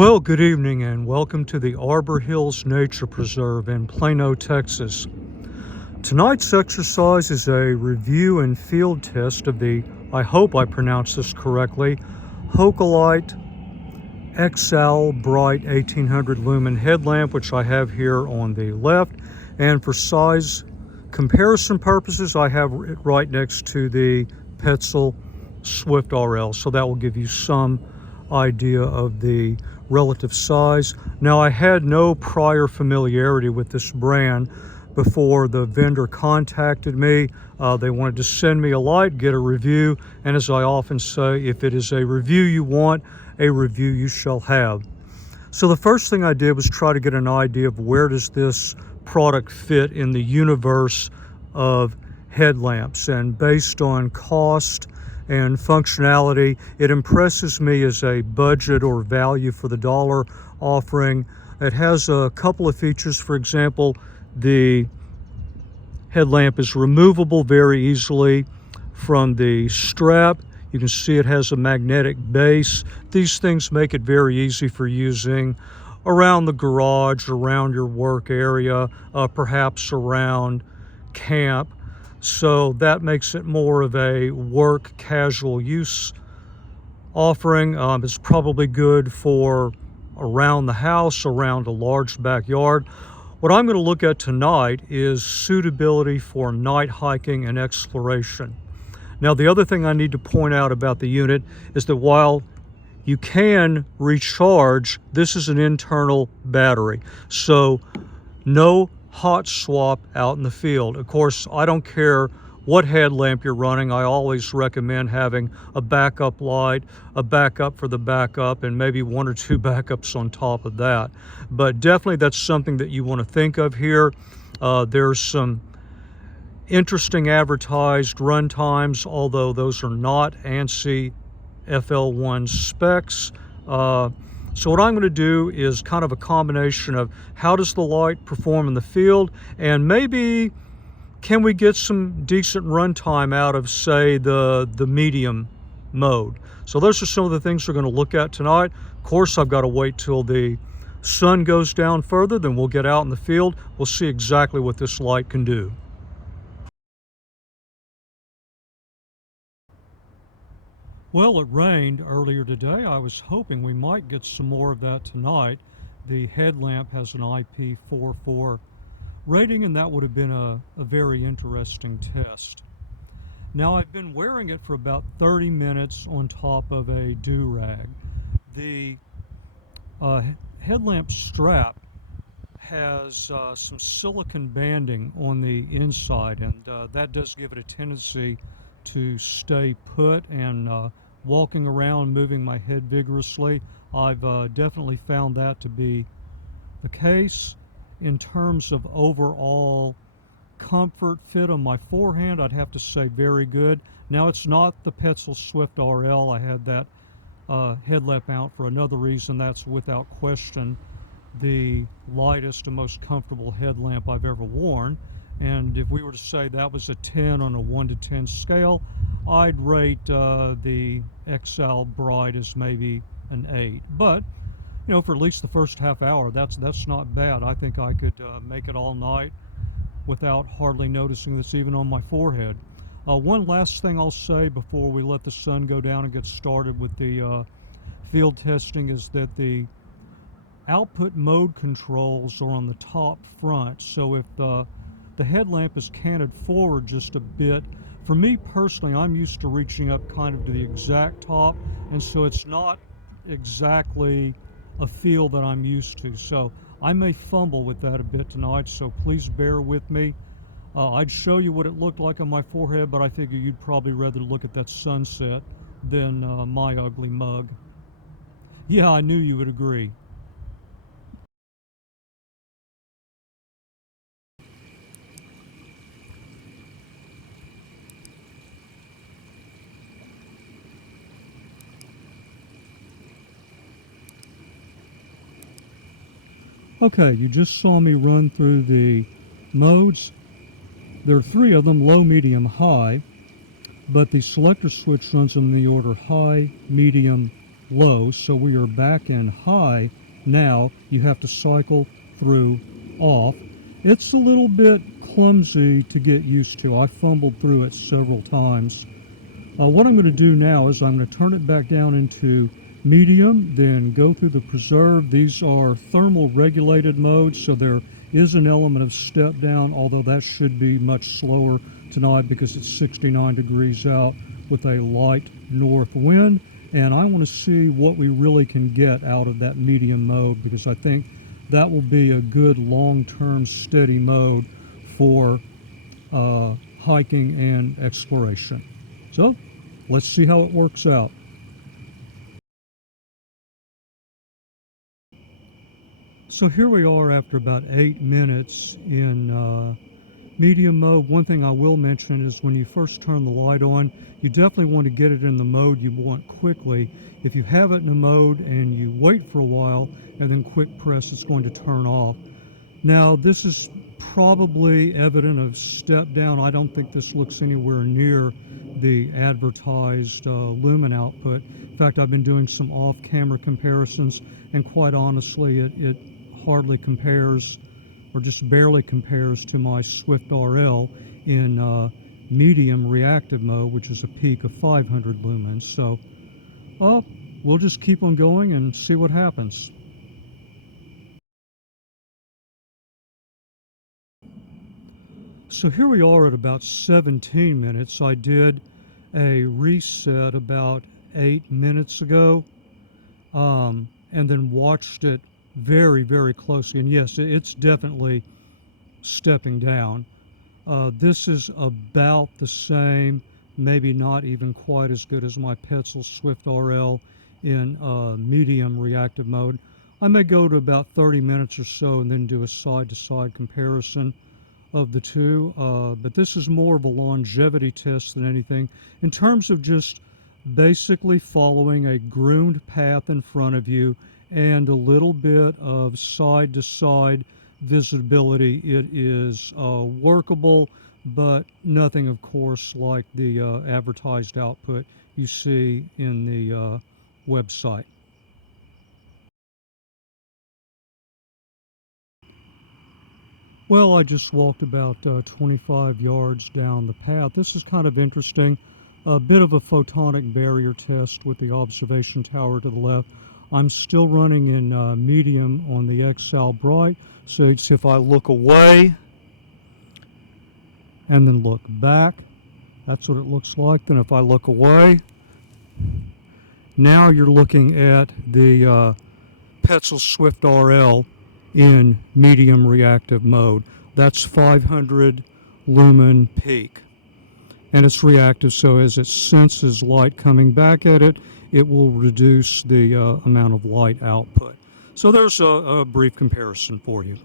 Well, good evening and welcome to the Arbor Hills Nature Preserve in Plano, Texas. Tonight's exercise is a review and field test of the, I hope I pronounced this correctly, HOKOLITE Xowl-Bright 1800 lumen headlamp, which I have here on the left. And for size comparison purposes, I have it right next to the Petzl Swift RL, so that will give you some idea of the relative size. Now, I had no prior familiarity with this brand before the vendor contacted me. They wanted to send me a light, get a review, and as I often say, if it is a review you want, a review you shall have. So the first thing I did was try to get an idea of where does this product fit in the universe of headlamps, and based on cost and functionality, it impresses me as a budget or value for the dollar offering. It has a couple of features. For example, the headlamp is removable very easily from the strap. You can see it has a magnetic base. These things make it very easy for using around the garage, around your work area, perhaps around camp. So that makes it more of a work casual use offering. It's probably good for around the house, around a large backyard. What I'm going to look at tonight is suitability for night hiking and exploration. Now, the other thing I need to point out about the unit is that while you can recharge, this is an internal battery. So no hot swap out in the field. Of course, I don't care what headlamp you're running. I always recommend having a backup light, a backup for the backup, and maybe one or two backups on top of that. But definitely that's something that you want to think of here. There's some interesting advertised run times, although those are not ANSI FL1 specs. So what I'm going to do is kind of a combination of how does the light perform in the field, and maybe can we get some decent runtime out of, say, the medium mode. So those are some of the things we're going to look at tonight. Of course, I've got to wait till the sun goes down further, then we'll get out in the field. We'll see exactly what this light can do. Well, it rained earlier today. I was hoping we might get some more of that tonight. The headlamp has an IP44 rating, and that would have been a very interesting test. Now, I've been wearing it for about 30 minutes on top of a do-rag. The headlamp strap has some silicone banding on the inside, and that does give it a tendency to stay put, and walking around, moving my head vigorously, I've definitely found that to be the case. In terms of overall comfort, fit on my forehand, I'd have to say very good. Now, it's not the Petzl Swift RL. I had that headlamp out for another reason. That's without question the lightest and most comfortable headlamp I've ever worn. And if we were to say that was a 10 on a 1 to 10 scale, I'd rate the Xowl-Bright as maybe an 8. But, you know, for at least the first half hour, that's not bad. I think I could make it all night without hardly noticing this even on my forehead. One last thing I'll say before we let the sun go down and get started with the field testing is that the output mode controls are on the top front. So if the headlamp is canted forward just a bit, for me personally, I'm used to reaching up kind of to the exact top, and so it's not exactly a feel that I'm used to. So I may fumble with that a bit tonight, so please bear with me. I'd show you what it looked like on my forehead, but I figure you'd probably rather look at that sunset than my ugly mug. Yeah, I knew you would agree. Okay, you just saw me run through the modes. There are 3 of them, low, medium, high, but the selector switch runs them in the order high, medium, low, so we are back in high. Now you have to cycle through off. It's a little bit clumsy to get used to. I fumbled through it several times. What I'm going to do now is I'm going to turn it back down into medium, then go through the preserve. These are thermal regulated modes, so there is an element of step down, although that should be much slower tonight because it's 69 degrees out with a light north wind. And I want to see what we really can get out of that medium mode, because I think that will be a good long-term steady mode for hiking and exploration. So let's see how it works out. So here we are after about 8 minutes in medium mode. One thing I will mention is when you first turn the light on, you definitely want to get it in the mode you want quickly. If you have it in a mode and you wait for a while and then quick press, it's going to turn off. Now this is probably evident of step down. I don't think this looks anywhere near the advertised lumen output. In fact, I've been doing some off-camera comparisons, and quite honestly it hardly compares, or just barely compares, to my Swift RL in medium reactive mode, which is a peak of 500 lumens. So we'll just keep on going and see what happens. So here we are at about 17 minutes. I did a reset about 8 minutes ago, and then watched it very, very closely. And yes, it's definitely stepping down. This is about the same, maybe not even quite as good as my Petzl Swift RL in medium reactive mode. I may go to about 30 minutes or so and then do a side-to-side comparison of the two, but this is more of a longevity test than anything, in terms of just basically following a groomed path in front of you and a little bit of side-to-side visibility. It is workable, but nothing, of course, like the advertised output you see in the website. Well, I just walked about 25 yards down the path. This is kind of interesting. A bit of a photonic barrier test with the observation tower to the left. I'm still running in medium on the Xowl-Bright. So if I look away and then look back, that's what it looks like. Then if I look away, now you're looking at the Petzl Swift RL in medium reactive mode. That's 500 lumen peak, and it's reactive, so as it senses light coming back at it, it will reduce the amount of light output. So there's a brief comparison for you.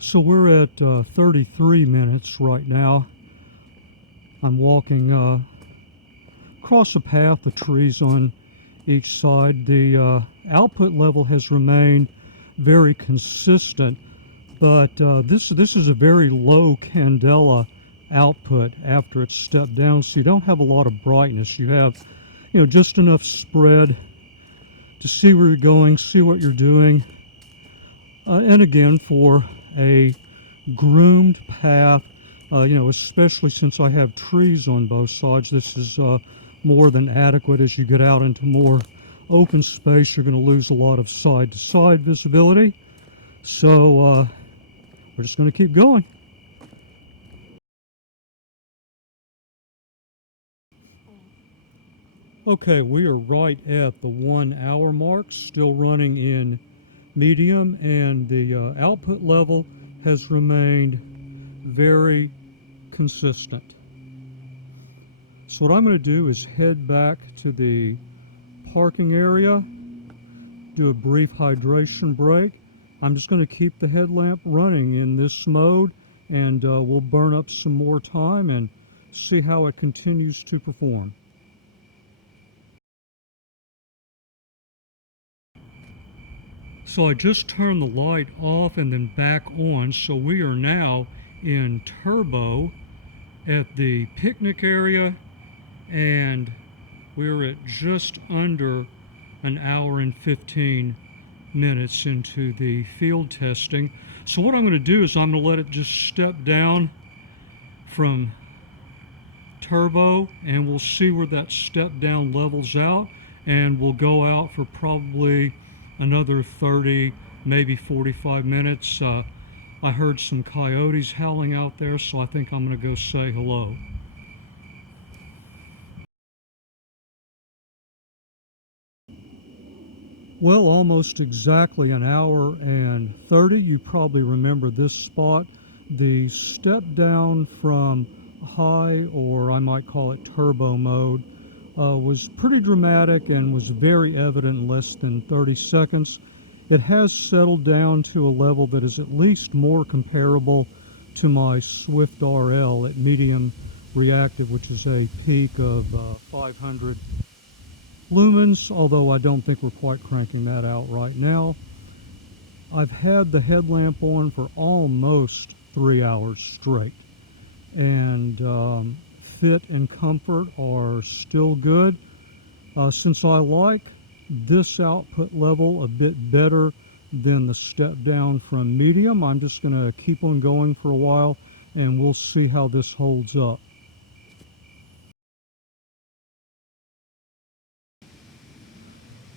So we're at 33 minutes right now. I'm walking across a path of trees on each side. The output level has remained very consistent, but this is a very low candela output after it's stepped down, so you don't have a lot of brightness. You have, just enough spread to see where you're going, see what you're doing, and again, for a groomed path, especially since I have trees on both sides, this is more than adequate. As you get out into more open space, you're going to lose a lot of side-to-side visibility. So we're just going to keep going. Okay, we are right at the 1 hour mark, still running in medium, and the output level has remained very consistent. So what I'm going to do is head back to the parking area, do a brief hydration break. I'm just going to keep the headlamp running in this mode, and we'll burn up some more time and see how it continues to perform. So I just turned the light off and then back on, so we are now in turbo, at the picnic area, and we're at just under an hour and 15 minutes into the field testing. So what I'm going to do is I'm going to let it just step down from turbo, and we'll see where that step down levels out, and we'll go out for probably another 30, maybe 45 minutes. I heard some coyotes howling out there, so I think I'm going to go say hello. Well, almost exactly an hour and 30. You probably remember this spot. The step down from high, or I might call it turbo mode, was pretty dramatic and was very evident in less than 30 seconds. It has settled down to a level that is at least more comparable to my Swift RL at medium reactive, which is a peak of 500 lumens, although I don't think we're quite cranking that out right now. I've had the headlamp on for almost 3 hours straight, and fit and comfort are still good. Since I like this output level a bit better than the step down from medium, I'm just going to keep on going for a while, and we'll see how this holds up.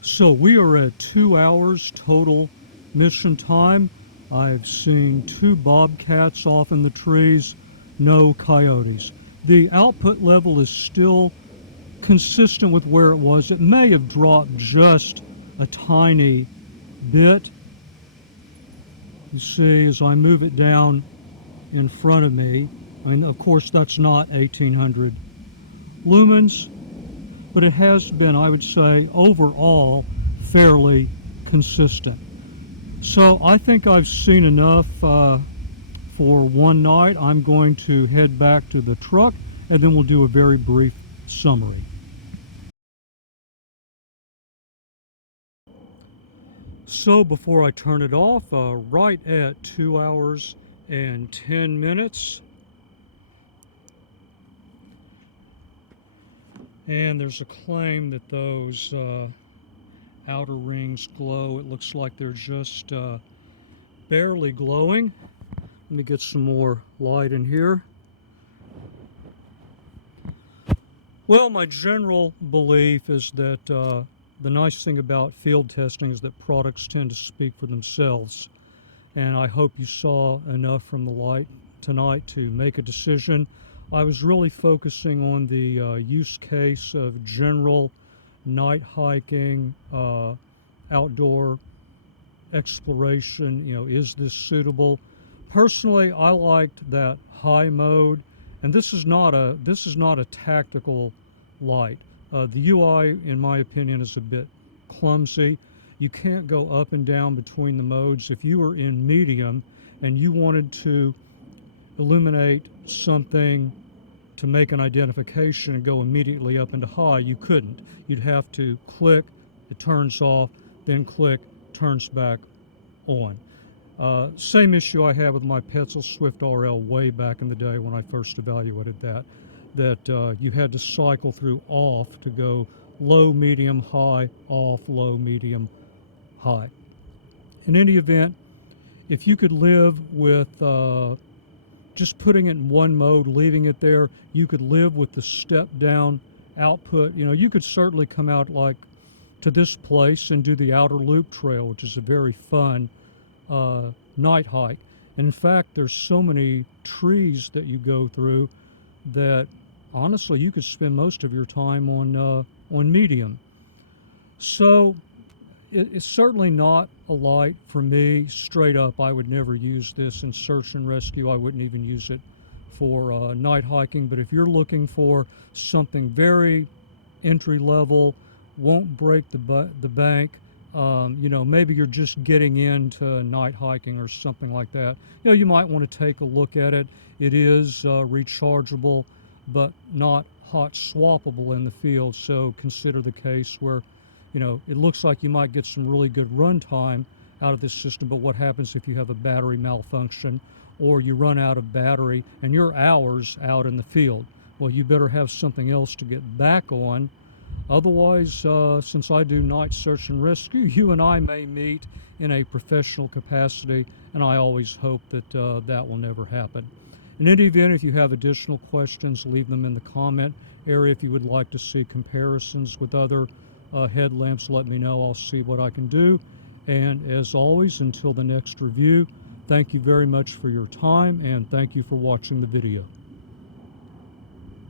So we are at 2 hours total mission time. I've seen 2 bobcats off in the trees, no coyotes. The output level is still consistent with where it was. It may have dropped just a tiny bit. You see, as I move it down in front of me, I mean, of course, that's not 1800 lumens, but it has been, I would say, overall fairly consistent. So I think I've seen enough for one night. I'm going to head back to the truck, and then we'll do a very brief summary. So before I turn it off, right at 2 hours and 10 minutes, and there's a claim that those outer rings glow. It looks like they're just barely glowing. Let me get some more light in here. Well, my general belief is that the nice thing about field testing is that products tend to speak for themselves. And I hope you saw enough from the light tonight to make a decision. I was really focusing on the use case of general night hiking, outdoor exploration. You know, is this suitable? Personally, I liked that high mode, and this is not a tactical light. The UI, in my opinion, is a bit clumsy. You can't go up and down between the modes. If you were in medium and you wanted to illuminate something to make an identification and go immediately up into high, you couldn't. You'd have to click, it turns off, then click, turns back on. Same issue I had with my Petzl Swift RL way back in the day when I first evaluated that you had to cycle through off to go low, medium, high, off, low, medium, high. In any event, if you could live with just putting it in one mode, leaving it there, you could live with the step down output. You know, you could certainly come out like to this place and do the outer loop trail, which is a very fun night hike. And in fact, there's so many trees that you go through that honestly you could spend most of your time on medium. So it's certainly not a light for me. Straight up, I would never use this in search and rescue. I wouldn't even use it for night hiking. But if you're looking for something very entry level, won't break the bank, you know, maybe you're just getting into night hiking or something like that, you know, you might want to take a look at it. It is rechargeable, but not hot swappable in the field. So consider the case where, you know, it looks like you might get some really good run time out of this system, but what happens if you have a battery malfunction or you run out of battery and you're hours out in the field. Well, you better have something else to get back on. Otherwise, since I do night search and rescue, you and I may meet in a professional capacity, and I always hope that that will never happen. In any event, if you have additional questions, leave them in the comment area. If you would like to see comparisons with other headlamps, let me know. I'll see what I can do. And as always, until the next review, thank you very much for your time, and thank you for watching the video.